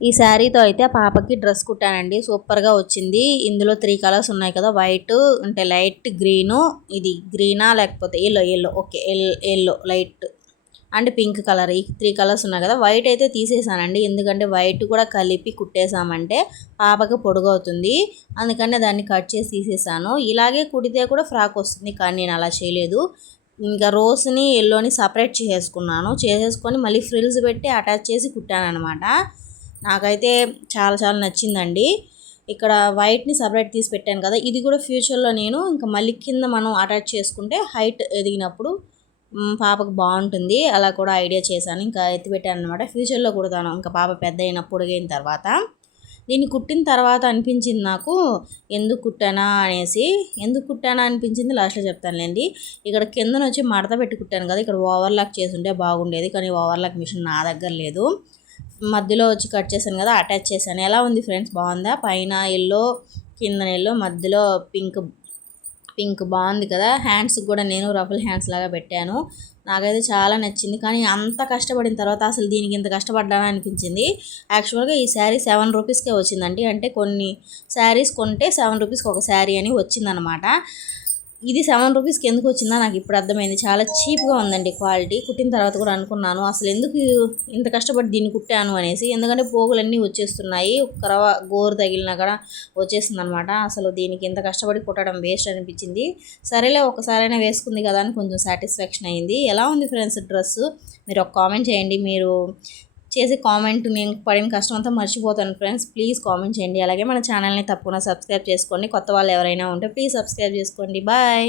ఈ శారీతో అయితే పాపకి డ్రెస్ కుట్టానండి. సూపర్గా వచ్చింది. ఇందులో 3 కలర్స్ ఉన్నాయి కదా, వైట్ అంటే లైట్ గ్రీను, ఇది గ్రీనా లేకపోతే yellow okay yellow light and pink colour, ఈ 3 కలర్స్ ఉన్నాయి కదా. వైట్ అయితే తీసేసానండి, ఎందుకంటే వైట్ కూడా కలిపి కుట్టేసామంటే పాపకి పొడుగవుతుంది, అందుకని దాన్ని కట్ చేసి తీసేసాను. ఇలాగే కుడితే కూడా ఫ్రాక్ వస్తుంది, కానీ నేను అలా చేయలేదు. ఇంకా రోస్ని ఎల్లోని సపరేట్ చేసేసుకొని మళ్ళీ ఫ్రిల్స్ పెట్టి అటాచ్ చేసి కుట్టాను అనమాట. నాకైతే చాలా చాలా నచ్చిందండి. ఇక్కడ వైట్ని సపరేట్ తీసి పెట్టాను కదా, ఇది కూడా ఫ్యూచర్లో నేను ఇంకా మళ్ళీ కింద మనం అటాచ్ చేసుకుంటే హైట్ ఎదిగినప్పుడు పాపకు బాగుంటుంది, అలా కూడా ఐడియా చేశాను. ఇంకా ఎత్తిపెట్టాను అనమాట. ఫ్యూచర్లో కుడతాను ఇంకా పాప పెద్ద అయినప్పుడు అయిన తర్వాత. దీన్ని కుట్టిన తర్వాత అనిపించింది నాకు ఎందుకు కుట్టానా అనిపించింది, లాస్ట్లో చెప్తానులేండి. ఇక్కడ కిందన వచ్చి మడత పెట్టి కుట్టాను కదా, ఇక్కడ ఓవర్లాక్ చేసి ఉంటే బాగుండేది, కానీ ఓవర్లాక్ మిషన్ నా దగ్గర లేదు. మధ్యలో వచ్చి కట్ చేశాను కదా, అటాచ్ చేశాను. ఎలా ఉంది ఫ్రెండ్స్, బాగుందా? పైన ఎల్లో, కింద ఎల్లో, మధ్యలో పింక్ బాగుంది కదా. హ్యాండ్స్కి కూడా నేను రఫుల్ హ్యాండ్స్ లాగా పెట్టాను. నాకైతే చాలా నచ్చింది, కానీ అంత కష్టపడిన తర్వాత అసలు దీనికి ఇంత కష్టపడ్డానా అనిపించింది. యాక్చువల్గా ఈ శారీ 7 రూపీస్కే వచ్చిందండి. అంటే కొన్ని శారీస్ కొంటే 7 రూపీస్కి ఒక శారీ అని వచ్చిందనమాట. ఇది 7 రూపీస్కి ఎందుకు వచ్చిందో నాకు ఇప్పుడు అర్థమైంది. చాలా చీప్గా ఉందండి క్వాలిటీ. కుట్టిన తర్వాత కూడా అనుకున్నాను అసలు ఎందుకు ఇంత కష్టపడి దీన్ని కుట్టాను అనేసి, ఎందుకంటే పోగులన్నీ వచ్చేస్తున్నాయి, రవ గోరు తగిలినా కూడా వచ్చేస్తుంది అనమాట. అసలు దీనికి ఇంత కష్టపడి కుట్టడం వేస్ట్ అనిపించింది. సరేలే ఒకసారైనా వేసుకుంది కదా అని కొంచెం సాటిస్ఫాక్షన్ అయింది. ఎలా ఉంది ఫ్రెండ్స్ డ్రెస్సు? మీరు ఒక కామెంట్ చేయండి. మీరు చేసే కామెంట్ నేను పడిన కష్టం అంతా మర్చిపోతాను ఫ్రెండ్స్. ప్లీజ్ కామెంట్ చేయండి. అలాగే మన ఛానల్ని తప్పకుండా సబ్స్క్రైబ్ చేసుకోండి. కొత్త వాళ్ళు ఎవరైనా ఉంటే ప్లీజ్ సబ్స్క్రైబ్ చేసుకోండి. బాయ్.